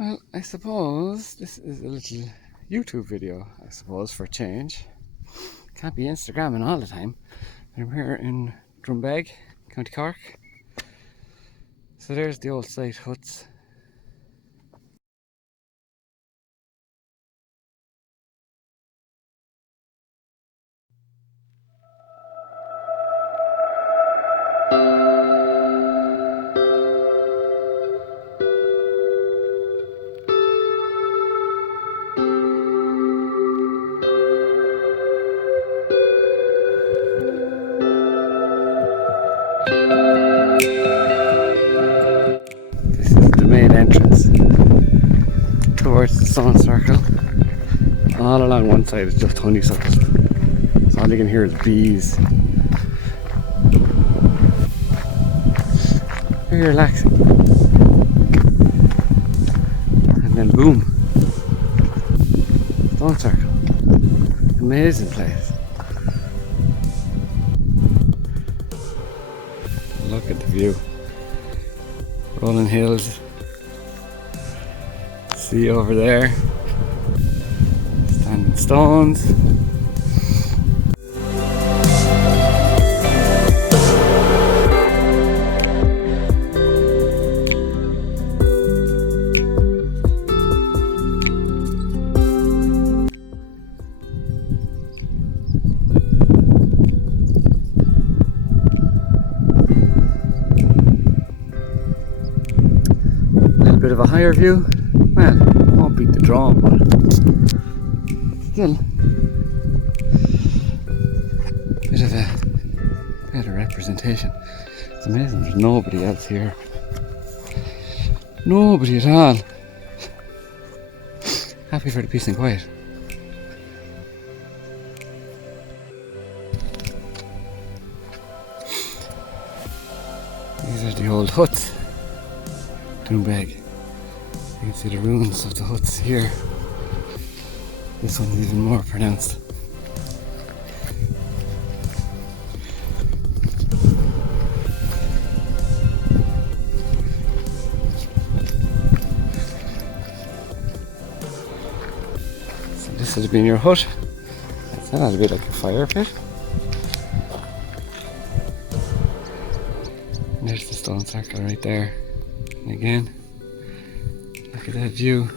Well, I suppose this is a little YouTube video, I suppose, for a change. Can't be Instagramming all the time. I'm here in Drombeg, County Cork. So there's the old site huts. This is the main entrance towards the stone circle. All along one side is just honeysuckles. So all you can hear is bees. Very relaxing. And then boom, stone circle. Amazing place. Look at the view. Rolling hills. Sea over there. Standing stones. Bit of a higher view. Well, it won't beat the Drom, but still bit of a better representation. It's amazing there's nobody else here. Nobody at all. Happy for the peace and quiet. These are the old huts. Drombeg. You can see the ruins of the huts here. This one's even more pronounced. So this would have been your hut. It's not a bit like a fire pit. And there's the stone circle right there. And again, look at that view.